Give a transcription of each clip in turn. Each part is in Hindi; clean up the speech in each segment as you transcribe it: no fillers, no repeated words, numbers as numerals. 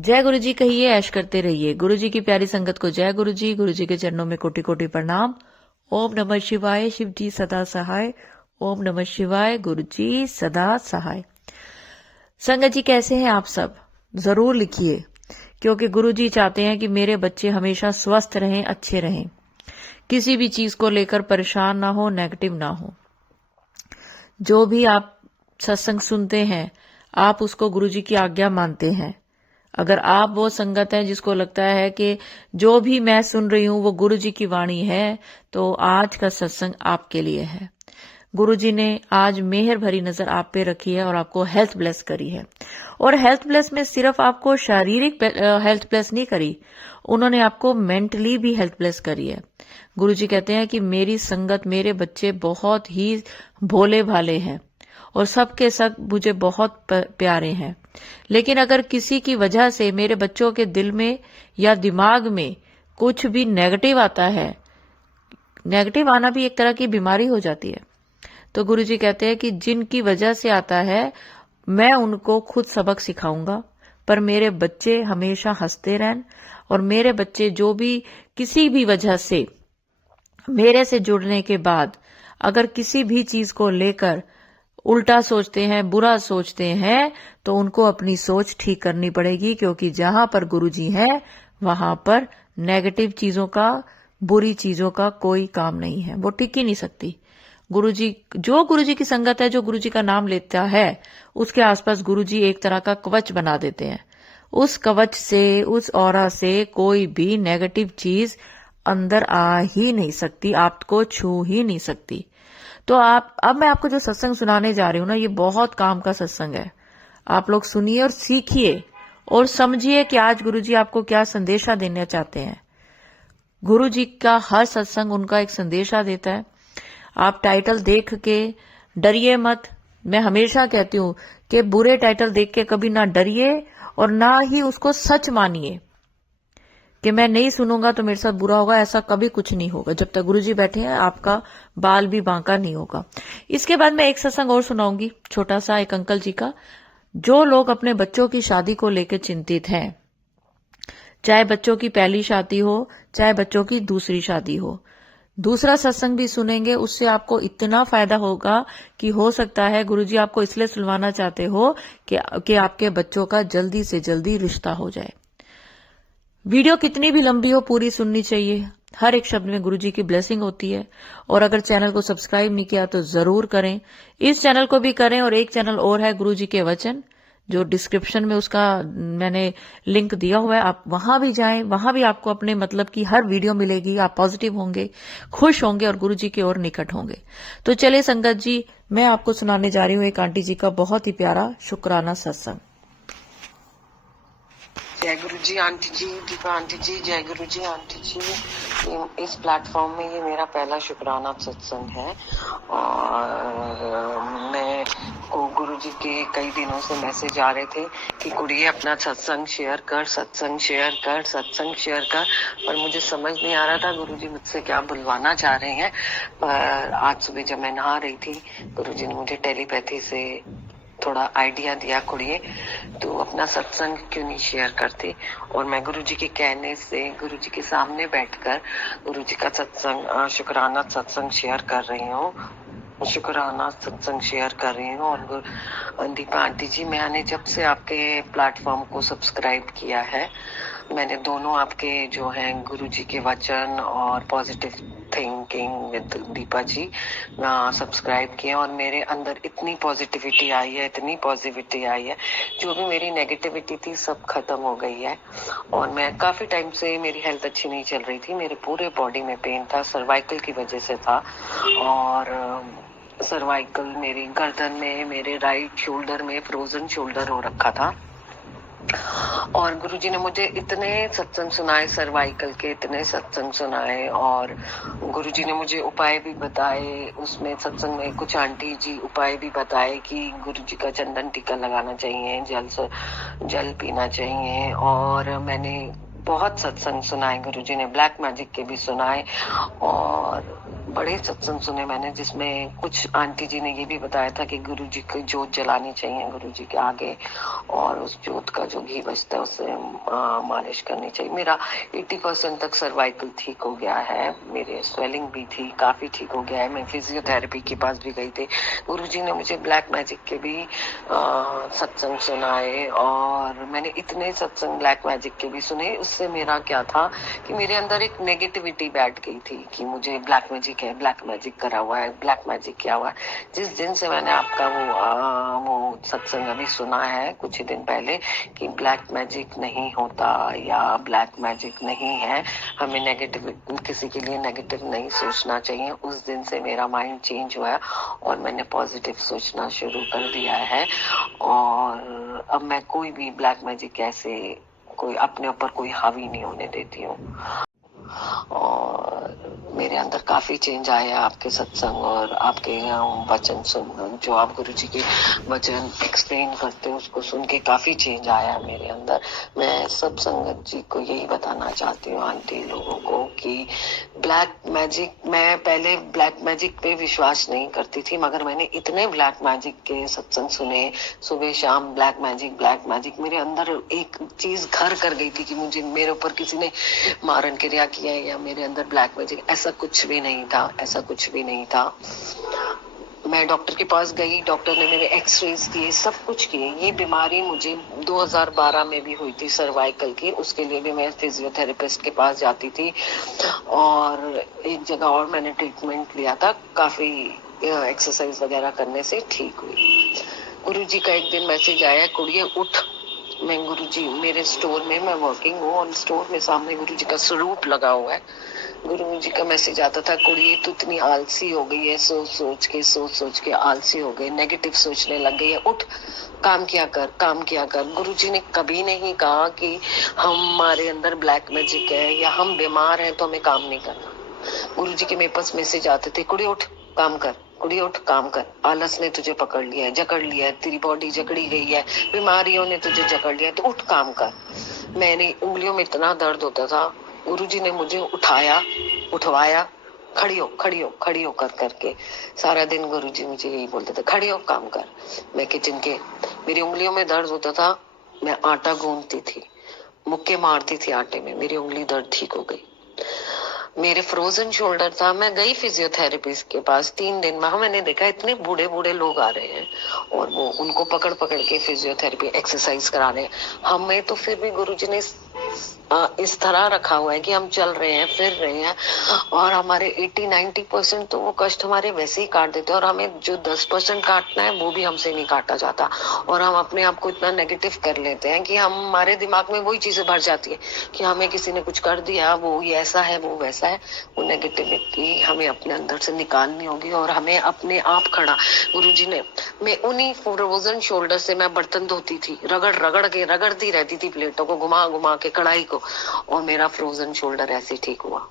जय गुरु जी कहिए, ऐश करते रहिए। गुरु जी की प्यारी संगत को जय गुरु जी। गुरु जी के चरणों में कोटि कोटि प्रणाम। ओम नमः शिवाय। शिव जी सदा सहाय। ओम नमः शिवाय। गुरु जी सदा सहाय। संगत जी कैसे हैं आप सब? जरूर लिखिए, क्योंकि गुरु जी चाहते हैं कि मेरे बच्चे हमेशा स्वस्थ रहें, अच्छे रहें, किसी भी चीज को लेकर परेशान ना हो, नेगेटिव ना हो। जो भी आप सत्संग सुनते हैं, आप उसको गुरु जी की आज्ञा मानते हैं। अगर आप वो संगत है जिसको लगता है कि जो भी मैं सुन रही हूं वो गुरु जी की वाणी है, तो आज का सत्संग आपके लिए है। गुरु जी ने आज मेहर भरी नजर आप पे रखी है और आपको हेल्थ ब्लेस करी है। और हेल्थ ब्लेस में सिर्फ आपको शारीरिक हेल्थ ब्लेस नहीं करी, उन्होंने आपको मेंटली भी हेल्थ ब्लेस करी है। गुरु जी कहते हैं कि मेरी संगत, मेरे बच्चे बहुत ही भोले भाले हैं और सबके सब मुझे बहुत प्यारे हैं। लेकिन अगर किसी की वजह से मेरे बच्चों के दिल में या दिमाग में कुछ भी नेगेटिव आता है, नेगेटिव आना भी एक तरह की बीमारी हो जाती है, तो गुरु जी कहते हैं कि जिनकी वजह से आता है, मैं उनको खुद सबक सिखाऊंगा, पर मेरे बच्चे हमेशा हंसते रहें। और मेरे बच्चे जो भी किसी भी वजह से मेरे से जुड़ने के बाद अगर किसी भी चीज को लेकर उल्टा सोचते हैं, बुरा सोचते हैं, तो उनको अपनी सोच ठीक करनी पड़ेगी, क्योंकि जहां पर गुरुजी है वहां पर नेगेटिव चीजों का, बुरी चीजों का कोई काम नहीं है, वो टिक ही नहीं सकती। गुरुजी, जो गुरुजी की संगत है, जो गुरुजी का नाम लेता है, उसके आसपास गुरुजी एक तरह का कवच बना देते हैं। उस कवच से, उस ऑरा से कोई भी नेगेटिव चीज अंदर आ ही नहीं सकती, आपको छू ही नहीं सकती। तो अब मैं आपको जो सत्संग सुनाने जा रही हूं ना, ये बहुत काम का सत्संग है। आप लोग सुनिए और सीखिए और समझिए कि आज गुरुजी आपको क्या संदेशा देना चाहते हैं। गुरुजी का हर सत्संग उनका एक संदेशा देता है। आप टाइटल देख के डरिए मत। मैं हमेशा कहती हूं कि बुरे टाइटल देख के कभी ना डरिए और ना ही उसको सच मानिए कि मैं नहीं सुनूंगा तो मेरे साथ बुरा होगा। ऐसा कभी कुछ नहीं होगा। जब तक गुरुजी बैठे हैं, आपका बाल भी बांका नहीं होगा। इसके बाद मैं एक सत्संग और सुनाऊंगी, छोटा सा, एक अंकल जी का। जो लोग अपने बच्चों की शादी को लेकर चिंतित हैं, चाहे बच्चों की पहली शादी हो, चाहे बच्चों की दूसरी शादी हो, दूसरा सत्संग भी सुनेंगे। उससे आपको इतना फायदा होगा कि हो सकता है गुरुजी आपको इसलिए सुलवाना चाहते हो कि आपके बच्चों का जल्दी से जल्दी रिश्ता हो जाए। वीडियो कितनी भी लंबी हो, पूरी सुननी चाहिए। हर एक शब्द में गुरुजी की ब्लेसिंग होती है। और अगर चैनल को सब्सक्राइब नहीं किया तो जरूर करें। इस चैनल को भी करें। और एक चैनल और है, गुरुजी के वचन, जो डिस्क्रिप्शन में उसका मैंने लिंक दिया हुआ है, आप वहां भी जाएं। वहां भी आपको अपने मतलब की हर वीडियो मिलेगी। आप पॉजिटिव होंगे, खुश होंगे और गुरुजी की ओर निकट होंगे। तो चलिए संगत जी, मैं आपको सुनाने जा रही हूँ एक आंटी जी का बहुत ही प्यारा शुक्राना सत्संग। जय गुरु जी आंटी जी, दीपा आंटी जी, जय गुरु जी आंटी जी। इस प्लेटफॉर्म में ये मेरा पहला शुक्राना सत्संग है। और मैं को गुरु जी के कई दिनों से मैसेज आ रहे थे कि कुड़िए अपना सत्संग शेयर कर, सत्संग शेयर कर, सत्संग शेयर कर। पर मुझे समझ नहीं आ रहा था गुरु जी मुझसे क्या बुलवाना चाह रहे हैं। पर आज सुबह जब मैं नहा रही थी, गुरु जी ने मुझे टेलीपैथी से थोड़ा आइडिया दिया, कुड़िए तो अपना सत्संग क्यों नहीं शेयर करती। और मैं गुरुजी के कहने से गुरुजी के सामने बैठकर गुरुजी का सत्संग, शुक्राना सत्संग शेयर कर रही हूँ। शुक्राना सत्संग शेयर कर रही हूँ। और दीपा आंटी जी, मैंने जब से आपके प्लेटफॉर्म को सब्सक्राइब किया है, मैंने दोनों आपके जो हैं गुरुजी के वचन और positive thinking with Deepa ji subscribe किया। और मेरे अंदर इतनी पॉजिटिविटी आई है, इतनी पॉजिटिविटी आई है, जो भी मेरी नेगेटिविटी थी सब खत्म हो गई है। और मैं काफी टाइम से, मेरी हेल्थ अच्छी नहीं चल रही थी, मेरे पूरे बॉडी में पेन था, सर्वाइकल की वजह से था। और सर्वाइकल मेरी गर्दन में, मेरे राइट शोल्डर में फ्रोजन शोल्डर हो रखा था। और गुरुजी ने मुझे इतने सत्संग सुनाए सर्वाइकल के, इतने सत्संग सुनाए। और गुरुजी ने मुझे उपाय भी बताए। उसमें सत्संग में कुछ आंटी जी उपाय भी बताए कि गुरुजी का चंदन टीका लगाना चाहिए, जल पीना चाहिए। और मैंने बहुत सत्संग सुनाए, गुरुजी ने ब्लैक मैजिक के भी सुनाए। और बड़े सत्संग सुने मैंने, जिसमें कुछ आंटी जी ने ये भी बताया था कि गुरु जी की जोत जलानी चाहिए गुरु जी के आगे, और उस जोत का जो घी बचता है उससे मालिश करनी चाहिए। मेरा 80% तक सर्वाइकल ठीक हो गया है, मेरे स्वेलिंग भी थी, काफी ठीक हो गया है। मैं फिजियोथेरेपी के पास भी गई थी। गुरु जी ने मुझे ब्लैक मैजिक के भी सत्संग सुनाए, और मैंने इतने सत्संग ब्लैक मैजिक के भी सुने। उससे मेरा क्या था कि मेरे अंदर एक नेगेटिविटी बैठ गई थी कि मुझे ब्लैक मैजिक है, ब्लैक मैजिक करा हुआ है, ब्लैक मैजिक किया हुआ है। जिस दिन से मैंने आपका वो सत्संग अभी सुना है कुछ ही दिन पहले कि ब्लैक मैजिक नहीं होता या ब्लैक मैजिक नहीं है, हमें नेगेटिव, किसी के लिए नेगेटिव नहीं सोचना चाहिए, उस दिन से मेरा माइंड चेंज हुआ है और मैंने पॉजिटिव सोचना शुरू कर दिया है। और अब मैं कोई भी ब्लैक मैजिक ऐसे कोई अपने ऊपर कोई हावी नहीं होने देती हूँ। और मेरे अंदर काफी चेंज आया आपके सत्संग और आपके वचन सुन, जो आप गुरु जी के वचन एक्सप्लेन करते हैं उसको सुन के काफी चेंज आया मेरे अंदर। मैं सब संगत जी को यही बताना चाहती हूँ, आंटी लोगों को, कि ब्लैक मैजिक, मैं पहले ब्लैक मैजिक पे विश्वास नहीं करती थी, मगर मैंने इतने ब्लैक मैजिक के सत्संग सुने सुबह शाम, ब्लैक मैजिक मेरे अंदर एक चीज घर कर गई थी कि मुझे, मेरे ऊपर किसी ने मारन क्रिया किया है या मेरे अंदर ब्लैक मैजिक, ऐसा कुछ भी नहीं था, ऐसा कुछ भी नहीं था। मैं डॉक्टर के पास गई, डॉक्टर ने मेरे एक्सरेज किए, सब कुछ किए। ये बीमारी मुझे 2012 में भी हुई थी सर्वाइकल की, उसके लिए भी मैं फिजियोथेरेपिस्ट के पास जाती थी और एक जगह और मैंने ट्रीटमेंट लिया था, काफी एक्सरसाइज वगैरह करने से ठीक हुई। गुरुजी का एक दिन मैसेज आया, कुड़िए उठ। मैं गुरुजी, मेरे स्टोर में मैं वर्किंग हूँ और स्टोर में सामने गुरुजी का स्वरूप लगा हुआ है। गुरुजी का मैसेज आता था, कुड़िए तू इतनी आलसी हो गई है, सोच सोच के आलसी हो गई, नेगेटिव सोचने लग गई है, उठ काम किया कर, काम किया कर। गुरुजी ने कभी नहीं कहा कि हमारे अंदर ब्लैक मैजिक है या हम बीमार हैं तो हमें काम नहीं करना। गुरुजी के मेरे पास मैसेज आते थे, कुड़ी उठ काम कर, कुड़ी उठ काम कर, आलस ने तुझे पकड़ लिया है, जकड़ लिया है, तेरी बॉडी जकड़ी गई है, बीमारियों ने तुझे जकड़ लिया है, तो उठ काम कर। मैंने उंगलियों में इतना दर्द होता था, गुरुजी ने मुझे उठाया, उठवाया, खड़ी हो कर करके सारा दिन गुरुजी मुझे यही बोलते थे, खड़ी हो काम कर। मैं किचन के, मेरी उंगलियों में दर्द होता था, मैं आटा गूंथती थी, मुक्के मारती थी आटे में, मेरी उंगली दर्द ठीक हो गई। मेरे फ्रोजन शोल्डर था, मैं गई फिजियोथेरेपिस्ट के पास 3 दिन में, मैंने देखा इतने बूढ़े बूढ़े लोग आ रहे हैं और वो उनको पकड़ पकड़ के फिजियोथेरेपी एक्सरसाइज करा रहे हैं। हमें तो फिर भी गुरुजी ने इस तरह रखा हुआ है कि हम चल रहे हैं, फिर रहे हैं, और हमारे 80-90% तो वो कष्ट हमारे वैसे ही काट देते हैं, और हमें जो 10% काटना है वो भी हमसे नहीं काटा जाता। और हम अपने आप को इतना नेगेटिव कर लेते हैं कि हमारे दिमाग में वही चीजें भर जाती है कि हमें किसी ने कुछ कर दिया, वो ये ऐसा है, वो वैसा है। वो नेगेटिविटी हमें अपने अंदर से निकालनी होगी और हमें अपने आप खड़ा, गुरुजी ने, मैं उन्हीं फ्रोजन शोल्डर से मैं बर्तन धोती थी, रगड़ती रहती थी प्लेटों को, घुमा घुमा के कढ़ाई को, और मेरा फ्रोजन शोल्डर ऐसे ठीक हुआ।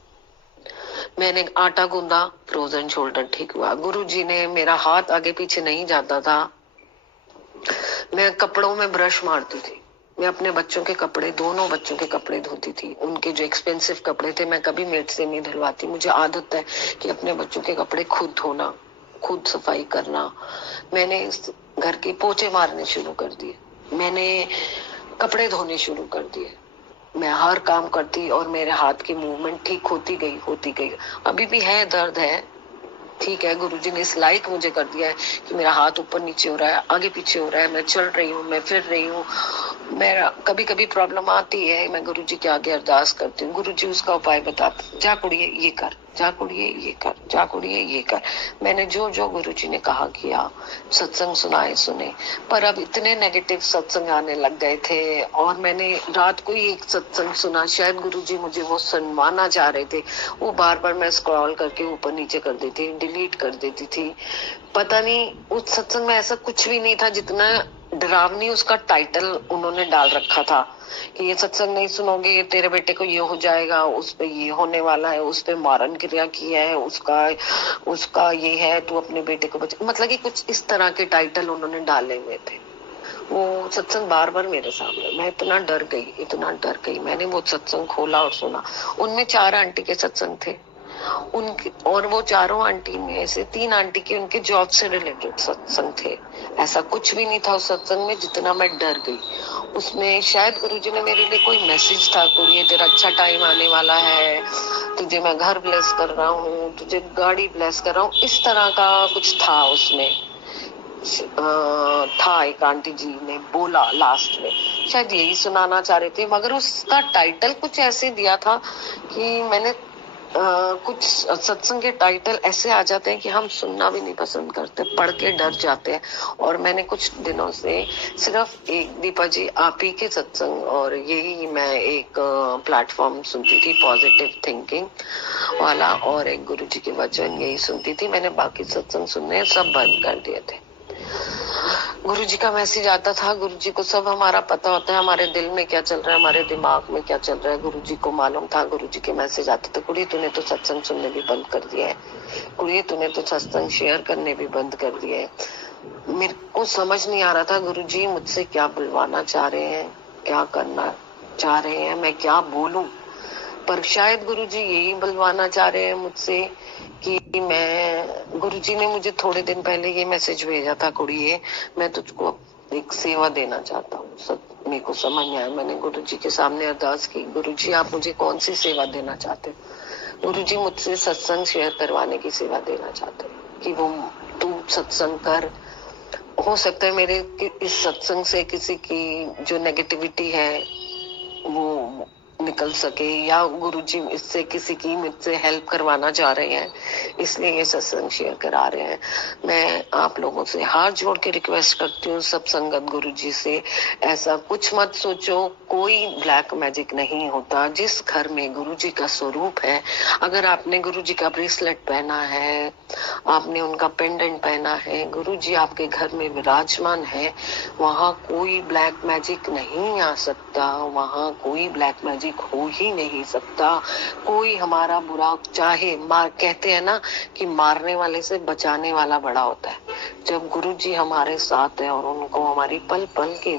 मैंने आटा गूंदा, फ्रोजन शोल्डर ठीक हुआ। गुरुजी ने, मेरा हाथ आगे पीछे नहीं जाता था, मैं कपड़ों में ब्रश मारती थी, मैं अपने बच्चों के कपड़े, दोनों बच्चों के कपड़े धोती थी। उनके जो एक्सपेंसिव कपड़े थे मैं कभी मेट से नहीं धुलवाती, मुझे आदत है कि अपने बच्चों के कपड़े खुद धोना, खुद सफाई करना। मैंने घर के पोछे मारने शुरू कर दिए, मैंने कपड़े धोने शुरू कर दिए, मैं हर काम करती और मेरे हाथ की मूवमेंट ठीक होती गई। अभी भी है, दर्द है, ठीक है, गुरुजी ने इस लायक मुझे कर दिया है कि मेरा हाथ ऊपर नीचे हो रहा है, आगे पीछे हो रहा है, मैं चल रही हूँ, मैं फिर रही हूँ। मेरा कभी कभी प्रॉब्लम आती है, मैं गुरुजी के आगे अरदास करती हूँ, गुरुजी उसका उपाय बताते, जा कुड़िए ये कर, जा कुड़िए ये कर, जा कुड़िए ये कर। मैंने जो जो गुरुजी ने कहा किया, सत्संग सुनाए सुने, पर अब इतने नेगेटिव सत्संग आने लग गए थे। और मैंने रात को ही एक सत्संग सुना, शायद गुरुजी मुझे वो सुनवाना चाह रहे थे, वो बार बार मैं स्क्रॉल करके ऊपर नीचे कर देती, डिलीट कर देती थी। पता नहीं उस सत्संग में ऐसा कुछ भी नहीं था जितना डरावनी उसका टाइटल उन्होंने डाल रखा था कि ये सत्संग नहीं सुनोगे तेरे बेटे को ये हो जाएगा, उस पे ये होने वाला है, उस पे मारन क्रिया किया है, उसका ये है, तू अपने बेटे को बचा, मतलब कि कुछ इस तरह के टाइटल उन्होंने डाले हुए थे। वो सत्संग बार बार मेरे सामने, मैं इतना डर गई। मैंने वो सत्संग खोला और सुना, उनमें 4 आंटी के सत्संग थे, उनके, और वो चारों आंटी में से 3 आंटी के उनके जॉब से रिलेटेड सत्संग थे। ऐसा कुछ भी नहीं था उस सत्संग में जितना मैं डर गई। उसमें शायद गुरुजी ने मेरे लिए कोई मैसेज था, कुड़िए तेरा अच्छा टाइम आने वाला है, तुझे मैं घर ब्लेस कर रहा हूँ, तुझे गाड़ी ब्लेस कर रहा हूँ, इस तरह का कुछ था उसमें। था एक आंटी जी ने बोला लास्ट में, शायद यही सुनाना चाह रहे थे, मगर उसका टाइटल कुछ ऐसे दिया था कि मैंने कुछ सत्संग के टाइटल ऐसे आ जाते हैं कि हम सुनना भी नहीं पसंद करते, पढ़ के डर जाते हैं। और मैंने कुछ दिनों से सिर्फ एक दीपा जी आप ही के सत्संग और यही मैं एक प्लेटफॉर्म सुनती थी पॉजिटिव थिंकिंग वाला, और एक गुरु जी के वचन यही सुनती थी। मैंने बाकी सत्संग सुनने सब बंद कर दिए थे। गुरु जी का मैसेज आता था, गुरु जी को सब हमारा पता होता है, हमारे दिल में क्या चल रहा है, हमारे दिमाग में क्या चल रहा है, गुरु जी को मालूम था। गुरु जी के मैसेज आते थे, कुड़ी तूने तो सत्संग सुनने भी बंद कर दिया है, कुड़ी तूने तो सत्संग शेयर करने भी बंद कर दिया है। मेरे को समझ नहीं आ रहा था गुरु जी मुझसे क्या बुलवाना चाह रहे हैं, क्या करना चाह रहे हैं, मैं क्या बोलूं। पर शायद गुरु जी यही बुलवाना चाह रहे हैं मुझसे कि मैं, गुरु जी ने मुझे थोड़े दिन पहले ये मैसेज भेजा था, कुड़िए मैं तुझको एक सेवा देना चाहता हूँ। सब मेरे को समझ नहीं आया। मैंने गुरु जी के सामने अरदास की, गुरु जी आप मुझे कौन सी सेवा देना चाहते हो। गुरु जी मुझसे सत्संग शेयर करवाने की सेवा देना चाहते हैं कि वो तू सत्संग कर। हो सकता है मेरे इस सत्संग से किसी की जो नेगेटिविटी है वो निकल सके, या गुरुजी इससे किसी की मुझसे हेल्प करवाना चाह रहे हैं, इसलिए ये सत्संग शेयर करा रहे हैं। मैं आप लोगों से हाथ जोड़ के रिक्वेस्ट करती हूँ, सब संगत गुरुजी से, ऐसा कुछ मत सोचो, कोई ब्लैक मैजिक नहीं होता। जिस घर में गुरुजी का स्वरूप है, अगर आपने गुरुजी का ब्रेसलेट पहना है, आपने उनका पेंडेंट पहना है, गुरुजी आपके घर में विराजमान है, वहाँ कोई ब्लैक मैजिक नहीं आ सकता, वहाँ कोई ब्लैक मैजिक हो ही नहीं सकता। कोई हमारा बुरा, चाहे मार, कहते हैं ना कि मारने वाले से बचाने वाला बड़ा होता है। जब गुरुजी हमारे साथ है और उनको हमारी पल पल की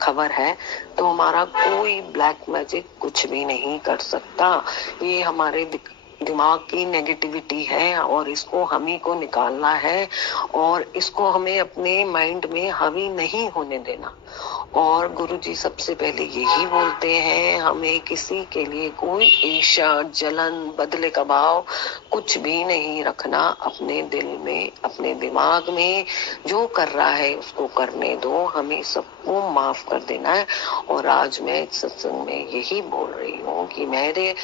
खबर है, तो हमारा कोई ब्लैक मैजिक कुछ भी नहीं कर सकता। ये हमारे दिमाग की नेगेटिविटी है और इसको हम ही को निकालना है, और इसको हमें अपने माइंड में हावी नहीं होने देना। और गुरुजी सबसे पहले यही बोलते हैं, हमें किसी के लिए कोई ईर्ष्या, जलन, बदले का भाव कुछ भी नहीं रखना अपने दिल में, अपने दिमाग में। जो कर रहा है उसको करने दो, हमें सबको माफ कर देना है। और आज मैं सत्संग में यही बोल रही हूँ कि मेरे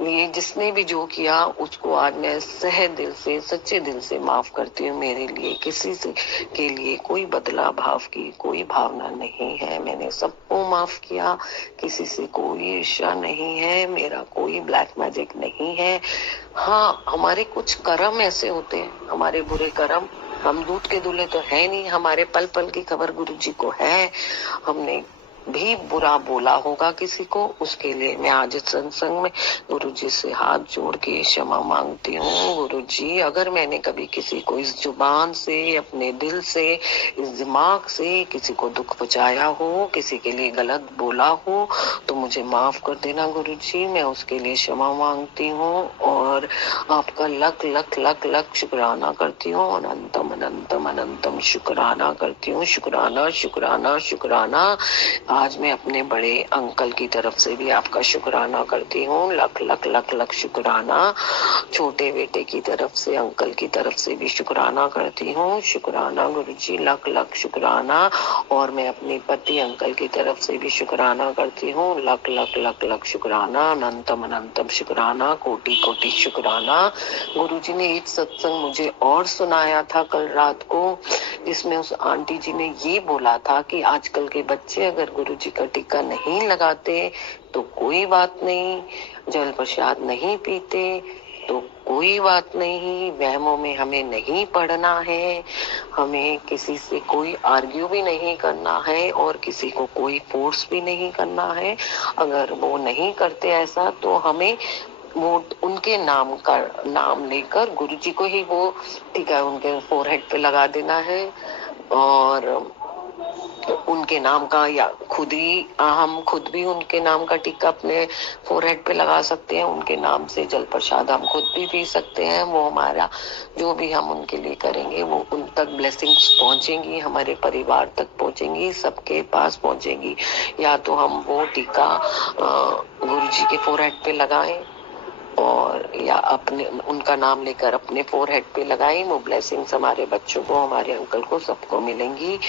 लिए जिसने भी जो किया उसको आज मैं सह दिल से, सच्चे दिल से माफ करती हूँ। मेरे लिए किसी से के लिए कोई बदला भाव की कोई भावना नहीं है, मैंने सबको माफ किया, किसी से कोई ईर्ष्या नहीं है, मेरा कोई ब्लैक मैजिक नहीं है। हाँ, हमारे कुछ कर्म ऐसे होते हैं, हमारे बुरे कर्म, हम दूध के दूल्हे तो है नहीं, हमारे पल पल की खबर गुरु जी को है। हमने भी बुरा बोला होगा किसी को, उसके लिए मैं आज सत्संग में गुरु जी से हाथ जोड़ के क्षमा मांगती हूँ। गुरु जी, अगर मैंने कभी किसी को इस जुबान से, अपने दिल से, इस दिमाग से किसी को दुख पहुंचाया हो, किसी के लिए गलत बोला हो, तो मुझे माफ कर देना गुरु जी, मैं उसके लिए क्षमा मांगती हूँ। और आपका लख लख लख लख शुक्राना करती हूँ, अनंतम अनंतम अनंतम शुक्राना करती हूँ। शुक्राना शुक्राना शुक्राना। आज मैं अपने बड़े अंकल की तरफ से भी आपका शुक्राना करती हूँ, लख लख लख लख शुक्राना। छोटे बेटे की तरफ से, अंकल की तरफ से भी शुक्राना करती हूँ, शुक्राना गुरुजी, लख लख शुक्राना। और मैं अपने पति अंकल की तरफ से भी शुक्राना करती हूँ, लख लख लख लख शुक्राना, अनंतम अनंतम शुक्राना, कोटि कोटि शुक्राना। गुरुजी ने एक सत्संग मुझे और सुनाया था कल रात को, जिसमें उस आंटी जी ने ये बोला था कि आजकल के बच्चे अगर गुरुजी का टीका नहीं लगाते तो कोई बात नहीं, जल प्रसाद नहीं पीते तो कोई बात नहीं, वहमों में हमें नहीं पड़ना है, हमें किसी से कोई आर्ग्यू भी नहीं करना है और किसी को कोई फोर्स भी नहीं करना है। अगर वो नहीं करते ऐसा तो हमें वो उनके नाम का नाम लेकर गुरुजी को ही वो टीका उनके फोरहेड पे लगा देना है। और उनके नाम का, या हम खुद भी उनके नाम का टिक्का अपने फोरहेड पे लगा सकते हैं। उनके नाम से जल प्रसाद हम खुद भी पी सकते हैं। वो हमारा जो भी हम उनके लिए करेंगे वो उन तक ब्लेसिंग्स पहुंचेंगी, हमारे परिवार तक पहुंचेंगी, सबके पास पहुंचेंगी। या तो हम वो टीका गुरु जी के फोरहेड पे लगाएं, और या अपने उनका नाम लेकर अपने फोरहेड पे लगाएं। वो ब्लेसिंग्स हमारे बच्चों को, हमारे अंकल को, सबको मिलेंगी।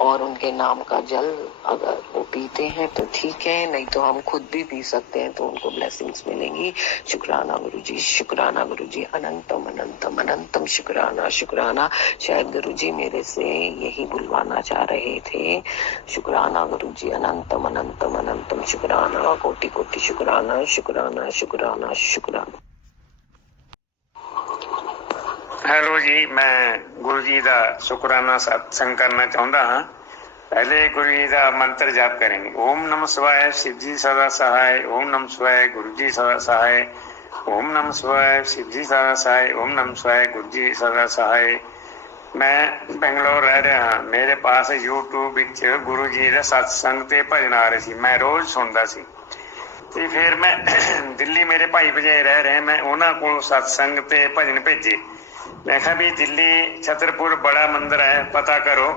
और उनके नाम का जल अगर वो पीते हैं तो ठीक है, नहीं तो हम खुद भी पी सकते हैं, तो उनको ब्लेसिंग्स मिलेंगी। शुक्राना गुरुजी, शुक्राना गुरुजी, अनंतम अनंतम अनंतम शुक्राना शुक्राना। शायद गुरुजी मेरे से यही बुलवाना चाह रहे थे। शुक्राना गुरुजी, अनंतम अनंतम अनंतम शुक्राना, कोटि कोटि शुक्राना शुक्राना शुक्राना शुक्राना। ਹੈਲੋ ਜੀ, ਮੈਂ ਗੁਰੂ ਜੀ ਦਾ ਸ਼ੁਕਰਾਨਾ ਸਤਸੰਗ ਕਰਨਾ ਚਾਹੁੰਦਾ ਹਾਂ। ਪਹਿਲੇ ਗੁਰੂ ਜੀ ਦਾ ਮੰਤਰ ਜਾਪ ਕਰਾਂਗੇ। ਓਮ ਨਮः शिवाय, शिव जी सदा सहाय। ओम नमः शिवाय, गुरु जी सदा सहाय। ओम नमः शिवाय, शिव जी सदा सहाय। ओम नमः शिवाय, गुरु जी सदा सहाय। मैं बेंगलोर रह रहा हाँ। मेरे पास यूट्यूब ਵਿੱਚ ਗੁਰੂ ਜੀ ਦਾ ਸਤਸੰਗ ਤੇ ਭਜਨ ਆ ਰਹੇ ਸੀ, ਮੈਂ ਰੋਜ਼ ਸੁਣਦਾ ਸੀ। ਤੇ ਫਿਰ ਮੈਂ ਦਿੱਲੀ ਮੇਰੇ ਭਾਈ ਭਜਾਏ ਰਹਿ ਰਹੇ, ਮੈਂ ਉਹਨਾਂ ਕੋਲ ਸਤਸੰਗ ਤੇ ਭਜਨ ਭੇਜੇ। मैं कहा भी दिल्ली छतरपुर बड़ा मंदिर है, पता करो।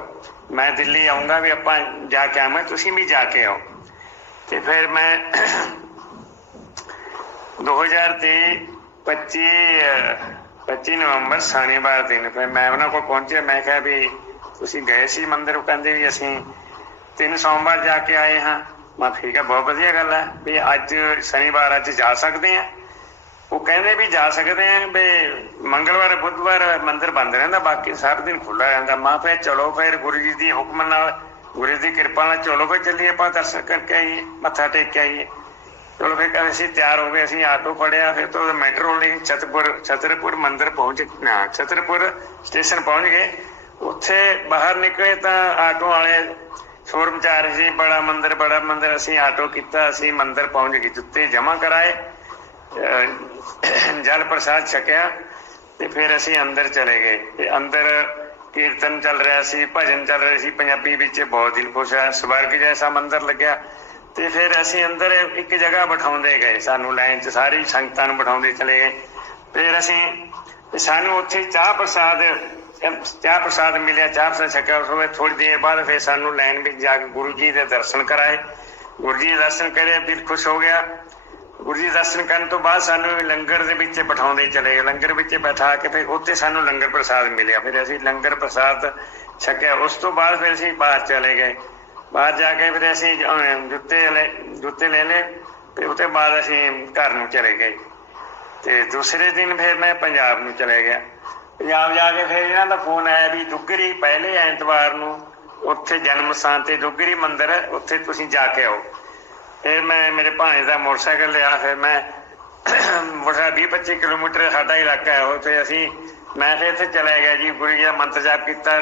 मैं दिल्ली आऊँगा भी ਆਪਾਂ जाके आवे, तुसी भी जाके आओ। तो फिर मैं 2023 25 नवंबर शनिवार दिन फिर मैं उन्होंने को पहुंचे। मैं कहा भी तुसी गए सी मंदिर, वो कहते भी असी 3 सोमवार जाके आए हाँ। मैं ठीक है, बहुत वधिया गल है भी अज शनिवार अज जा सकते हैं। वो कहते भी जा सकते हैं भी मंगलवार बुधवार मंदिर बंद रहता, बाकी सारा दिन खुला रहता। मां फिर चलो, फिर गुरु जी की हुक्म नाल, गुरु जी की कृपा नाल चलो फिर चलिए, आप दर्शन करके आइए, मत्था टेक के आइए। चलो फिर असीं तैयार हो गए, असीं आटो फड़िया, फिर तो मैट्रो ਲਈ छतरपुर मंदिर पहुंच, छतरपुर स्टेशन पहुंच गए। उत्थे बाहर निकले तो आटो वाले शोर मचा रहे सी, बड़ा मंदिर बड़ा मंदिर। असीं आटो किया, असीं मंदिर पहुंच गए, जुत्ते जमा कराए, जल प्रसाद छकिया, ते फिर असीं अंदर चले गए। अंदर कीर्तन चल रहा सी, भजन चल रहे सी पंजाबी विच, बहुत दिल खुश है, स्वर्ग जैसा मंदिर लग्या। ते फिर असीं अंदर एक जगह बिठाउंदे गए, सानू लाइन च सारी संगतां नूं बिठाउंदे चले गए। फिर असीं सानू उत्थे चाह प्रसाद मिलिया, चाह प्रसाद छकिया। उस थोड़ी देर बाद फिर सानू लाइन विच जाके गुरु जी दे दर्शन कराए। गुरु जी दर्शन करे, दिल खुश हो गया। गुरु जी दर्शन करने तो बाद सानू लंगर दे विच बिठाउंदे चले गए। लंगर विच बैठा के फिर उत्थे सानू लंगर प्रसाद मिलिया। फिर असीं लंगर प्रसाद छकिया। उस तो बाद फिर असीं बाहर चले गए। बाहर जाके फिर असीं जुत्ते ले ले। फिर उसके बाद असीं घर नूं चले गए। ते दूसरे दिन फिर मैं पंजाब नूं चले गया। पंजाब जाके फिर इन्हां दा फोन आया भी दुग्गरी पहले ऐतवार नूं उत्थे जन्म स्थान ते दुग्गरी मंदिर है, उत्थे तुसीं जाके आओ। फिर मैं मेरे भाणे का मोटरसाइकिल लिया। फिर मैं मोटरसाइकिल 20-25 किलोमीटर साडा इलाका है, उत्थे असीं मैं फिर इत्थे चला गया जी। गुरु जी का मंत्र जाप किया।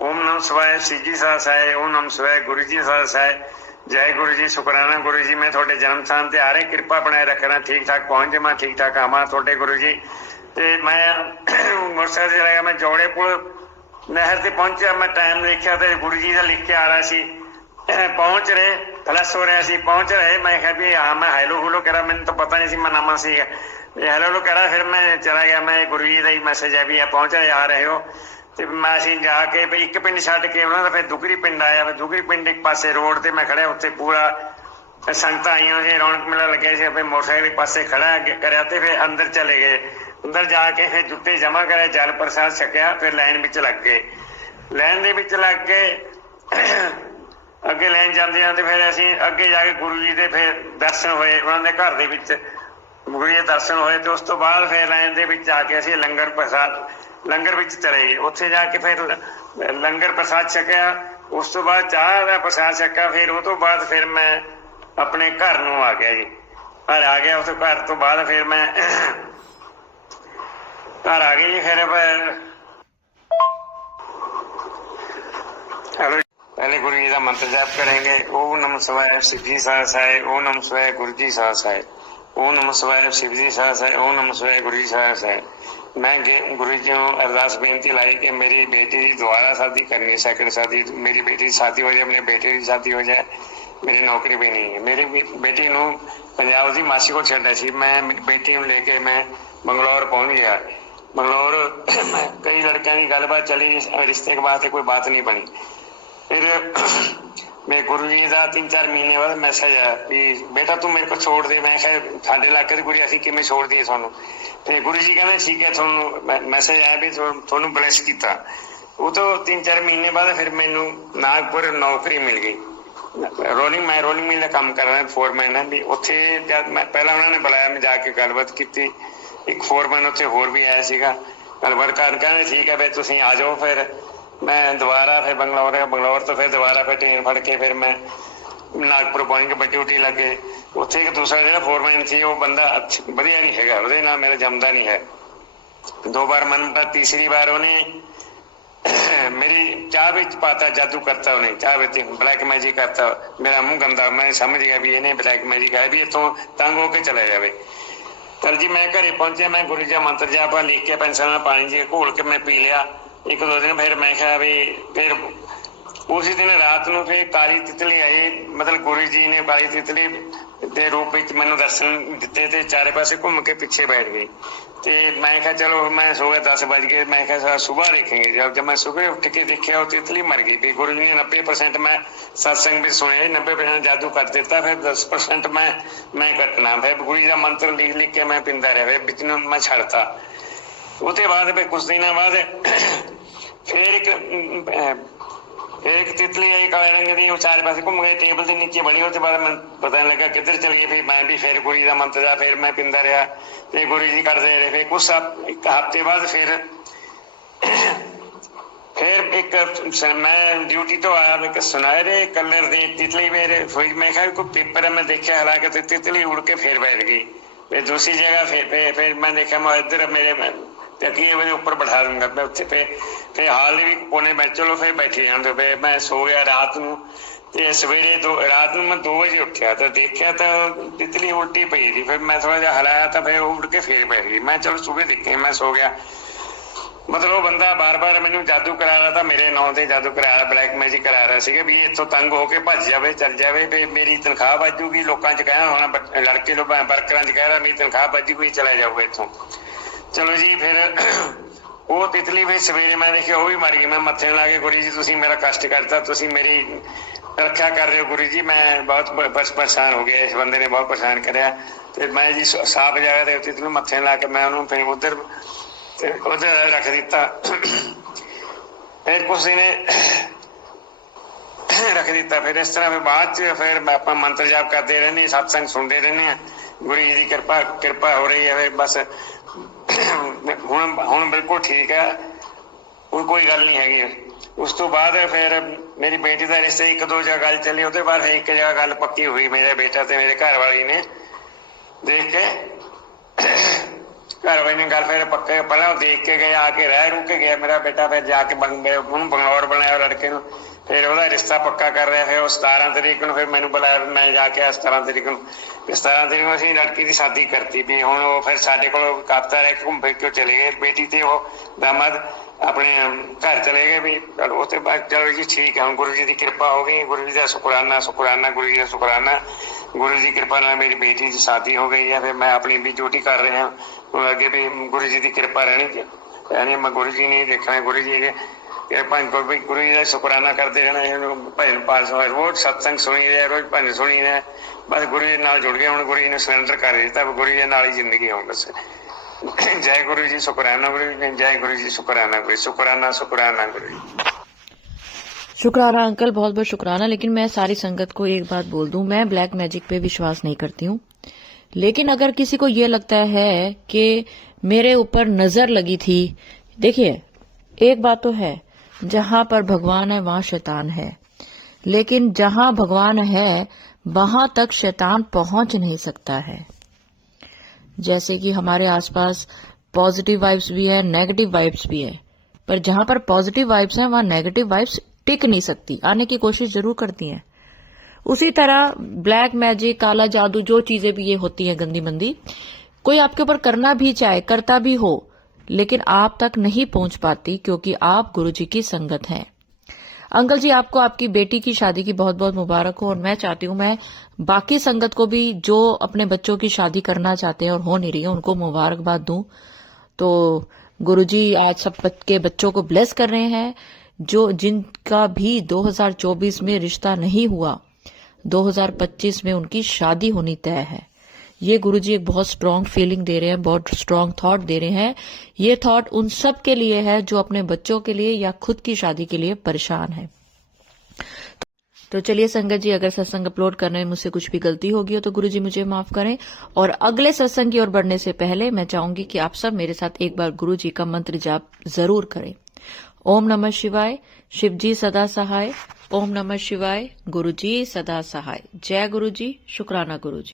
ओम नमः शिवाय, शिव जी सदा सहाय। ओम नमः शिवाय, गुरु जी सदा सहाय। जय गुरु जी, शुकराना गुरु जी, मैं थोड़े जन्म स्थान ते आ रहे, कृपा बनाए रखना, ठीक ठाक पहुंच जावां, ठीक ठाक आवां थोड़े गुरु जी। ते मैं मोटरसाइकिल चला गया। मैं जौड़े पुल नहर ते पहुंचा। मैं टाइम देखा तो गुरु जी का लिख के आ रहा सी, पहुंच रहे, प्लस हो रहा सी, पहुंच रहे। मैं कहा भी हाँ, मैं हैलो हुलो करा, मैंने तो पता नहीं सी, मैं नवा सी हैलो हुलो करा। फिर मैं चला गया। मैं गुरु जी का ही मैसेज है भी पहुंच रहे, आ रहे हो। तो मैं असीं जाके भी एक पिंड छड्ड के उन्होंने फिर दुगरी पिंड आया। फिर दुगरी पिंड एक पासे रोड ते मैं खड़ा, उत्थे पूरा संगतां आईयां सी, रौनक मेला लग्या सी। फिर मोटरसाइकिल एक पासे खड़ा करिया ते फिर अंदर चले गए। अंदर जाके फिर जुत्ते जमा करे, जल प्रसाद छकिया। फिर लाइन विच लग गए। लाइन दे विच लग के अगे लाइन जाते जाते फिर असीं अगे जाके गुरु जी के फिर दर्शन होए। उन्होंने घर दे विच गुरु जी के दर्शन होए। तो उस तो बाद फिर लाइन दे विच जाके असीं लंगर विच चले गए। उत्थे जाके फिर लंगर प्रसाद छकिया। उस तो बाद चाह का प्रसाद छकिया। फिर उस तो बाद फिर मैं अपने घर नूं आ गया जी। घर आ गया। उस घर तो बाद फिर मैं घर आ गई जी। फिर हेलो, पहले गुरु जी का मंत्र जाप करेंगे। ओम नमः शिवाय, शिव जी सदा सहाय। ओम नमः शिवाय, गुरु जी सदा सहाय। ओम नमः शिवाय शिव जी सहस है, ओम नमः शिवाय गुरु जी सहस है। मैं गुरु जी ਨੂੰ अरदास बेनती लाई कि मेरी बेटी की दोबारा शादी करनी है, सेकंड शादी, मेरी बेटी की शादी हो जाए, अपने बेटे की शादी हो जाए, मेरी नौकरी भी नहीं है। मेरी बेटी ਨੂੰ पंजाब की मासी को छड्या सी, मैं बेटी ਨੂੰ लेके मैं बंगलौर पहुंच गया। बंगलौर कई लड़कियों की गलबात चली, रिश्ते के बाद कोई बात नहीं बनी। फिर मेरे गुरु जी का 3-4 महीने बाद मैसेज आया भी बेटा तू मेरे को छोड़ दे। मैं कहा साडे इलाके की कुड़ी असीं किवें छोड़ दईए तुहानूं। ते गुरु जी कहंदे ठीक है, तुहानूं मैसेज आया भी तुहानूं ब्लैस कीता। वो तो 3-4 महीने बाद फिर मैनूं नागपुर नौकरी मिल गई। रोलिंग मिल का काम कर रहा फोरमैन है भी उत्थे। जब मैं पहला उन्होंने बुलाया, मैं जाके गलबात की, एक फोरमैन उत्थे होर भी आया सीगा। गलबात कर कहंदे ठीक है भाई तुसीं आ जाओ। फिर मैं दोबारा फिर बंगलौर तो फिर दोबारा फिर ट्रेन फड़ के फिर मैं नागपुर पहुंच के बड्डी उठी लगे। उत्थे एक दूसरा जो फोरमैन थी वो बंदा वधिया नहीं है, ਉਹਦੇ ਨਾਲ मेरा जमदा नहीं है। 2 बार मन पर, तीसरी बार उन्हें मेरी चाह विच पाता, जादू करता, उन्हें चाह विच ब्लैक मैजिक करता। मेरा मुंह गंदा, मैं समझ गया भी इन्हें ब्लैक मैजिक है भी इतों तंग होके चला जाए। चल जी मैं घरे पहुंचे, मैं गुरु जी मंत्र जाप लिख के पेंसिल में पानी जी घोल के मैं पी लिया। 1-2 दिन फिर मैं कहा भी फिर उसी दिन रात ਨੂੰ फिर काली तितली आई। मतलब गुरु जी ने काली तितली के रूप में मैनू दर्शन दिते ते चारे पासे घूम के पीछे बैठ गई। ते मैं कहा चलो मैं सो गया, 10 बज गए। मैं कहा सुबह देखेंगे। जब मैं सुबह उठ के देखा वो तितली मर गई भी। गुरु जी ने 90% मैं सत्संग भी सुने, 90% जादू कर देता, फिर 10% मैं कटना। फिर गुरु जी का मंत्र लिख के मैं पींदा रहा, फिर बिच में मैं छड़ता। उसके बाद फिर कुछ दिनों बाद फिर एक तितली आई काले रंग की, वो चार पासे घूम गई, टेबल के नीचे बनी। उसके बाद मैं पता नहीं लगा किधर चली गई। मैं भी फिर गुरु जी का मंत्र जा फिर मैं पींदा रहा, फिर गुरु जी करते रहे। फिर कुछ एक हफ्ते बाद फिर एक मैं ड्यूटी तो आया, एक सुनहरे कलर की तितली मेरे फिर मैं कहा कोई पेपर है, मैं देखा हला के तितली उड़ के फिर बैठ गई। फिर दूसरी जगह फिर मैं देखा मैं इधर मेरे तकिए मेरे ऊपर बैठा दूंगा मैं उत्थे। फिर हाल भी कोने में चलो फिर बैठी जाऊंगे। फिर मैं सो गया रात को। ते सवेरे रात को मैं 2 बजे उठा तो देखा तो तितली उल्टी पई थी। फिर मैं थोड़ा जिहा हलाया तो फिर उड़ के फिर बैठ गई। मैं चलो सुबह देखे, मैं सो गया। मतलब वो बंदा बार मैनू जादू करा रहा था, मेरे नाम से जादू करा रहा, ब्लैक मैजिक करा रहा सीगा भी इत्थों तंग होके भज जावे, चल जावे, फिर मेरी तनख्वाह बजूगी। लोगों च कहना होना, लड़के लोग वर्करां च कह रहा मेरी तनख्वाह बजूगी, चला जाऊगा इत्थों। चलो जी फिर वो तितली फिर सवेरे मैं देखिया वो भी मर गई। मैं मत्थे ला के गुरु जी तुसीं मेरा कष्ट करता, तुसीं मेरी रक्षा कर रहे हो गुरु जी, मैं बहुत परेशान हो गया, इस बंदे ने बहुत परेशान कराया। तो मैं जी साफ जगह ते तितली मत्थे ला के मैं उन्होंने फिर उधर रख दिता। फिर कुछ दिन रख दिता। फिर इस तरह बाद फिर आप मंत्र जाप करते रहने, सत्संग सुनते रहने, गुरु जी की कृपा हो रही है। फिर बस हुण बिल्कुल ठीक है, कोई गल नहीं हैगी। उस तो बाद फिर मेरी बेटी का रिश्ता 1-2 जगह गल चली, उसके बाद एक जगह गल पक्की हुई। मेरा बेटा ते मेरे घर वाली ने देख के, घर वाली ने गल फिर पक्के पहला देख के गए, आके रह रू के गया मेरा बेटा। फिर जाके बंगलौर बनाया लड़के ਨੂੰ, फिर ਉਹਦਾ रिश्ता पक्का कर रहा। फिर 17 तरीक ਨੂੰ फिर मैनू बुलाया, मैं जाके 17 तरीक ਨੂੰ 17 तरीक ਨੂੰ ਅਸੀਂ लड़की की शादी करती भी। ਹੁਣ ਉਹ फिर ਸਾਡੇ ਕੋਲ ਹਫ਼ਤਾ ਰਹਿ ਕੇ ਘੁੰਮ ਫਿਰ ਕੇ ਚਲੇ ਗਏ। बेटी ਤੇ ਉਹ दामाद अपने घर चले गए भी। उसके बाद चलो जी ठीक है, गुरु जी की कृपा हो गई। गुरु जी का शुकराना गुरु जी का शुकराना। गुरु जी की कृपा मेरी बेटी की शादी हो गई है। फिर मैं अपनी भी ड्यूटी कर रहे हैं अगे भी। गुरु जी की कृपा रहनी मैं गुरु जी नहीं देखना, गुरु जी के गुरु जी का शुकराना करते रहना। भजन पाठ रोज सत्संग सुनी रहे, रोज भजन सुनी रहे। बस गुरु जी नाल जुड़ गए। हुण गुरु जी ने सरेंडर कर दिता, गुरु जी नाल ही जिंदगी आउं बस। जय गुरु जी, शुकराना गुरु जी, जय गुरु जी, शुकराना गुरु, शुकराना गुरु जी। शुक्राना अंकल, बहुत बहुत शुक्राना। लेकिन मैं सारी संगत को एक बात बोल दूं, मैं ब्लैक मैजिक पे विश्वास नहीं करती हूँ। लेकिन अगर किसी को ये लगता है कि मेरे ऊपर नजर लगी थी, देखिए एक बात तो है, जहां पर भगवान है वहां शैतान है। लेकिन जहां भगवान है वहां तक शैतान पहुंच नहीं सकता है। जैसे कि हमारे आसपास पॉजिटिव वाइब्स भी है, नेगेटिव वाइब्स भी है, पर जहां पर पॉजिटिव वाइब्स हैं वहां नेगेटिव वाइब्स टिक नहीं सकती, आने की कोशिश जरूर करती हैं। उसी तरह ब्लैक मैजिक, काला जादू, जो चीजें भी ये होती हैं गंदी मंदी, कोई आपके ऊपर करना भी चाहे, करता भी हो, लेकिन आप तक नहीं पहुंच पाती क्योंकि आप गुरुजी की संगत हैं। अंकल जी, आपको आपकी बेटी की शादी की बहुत बहुत मुबारक हो, और मैं चाहती हूं मैं बाकी संगत को भी जो अपने बच्चों की शादी करना चाहते हैं और हो नहीं रही है उनको मुबारकबाद दूं। तो गुरुजी आज सब के बच्चों को ब्लेस कर रहे हैं, जो जिनका भी 2024 में रिश्ता नहीं हुआ, 2025 में उनकी शादी होनी तय है। ये गुरुजी एक बहुत स्ट्रांग फीलिंग दे रहे हैं, बहुत स्ट्रांग थॉट दे रहे हैं। ये थॉट उन सब के लिए है जो अपने बच्चों के लिए या खुद की शादी के लिए परेशान है। तो चलिए संगत जी, अगर सत्संग अपलोड करने में मुझसे कुछ भी गलती होगी हो तो गुरुजी मुझे माफ करें। और अगले सत्संग की ओर बढ़ने से पहले मैं चाहूंगी कि आप सब मेरे साथ एक बार गुरुजी का मंत्र जाप जरूर करें। ओम नमः शिवाय, शिवजी सदा सहाय। ओम नमः शिवाय, गुरुजी सदा सहाय। जय गुरुजी, शुक्राना गुरुजी।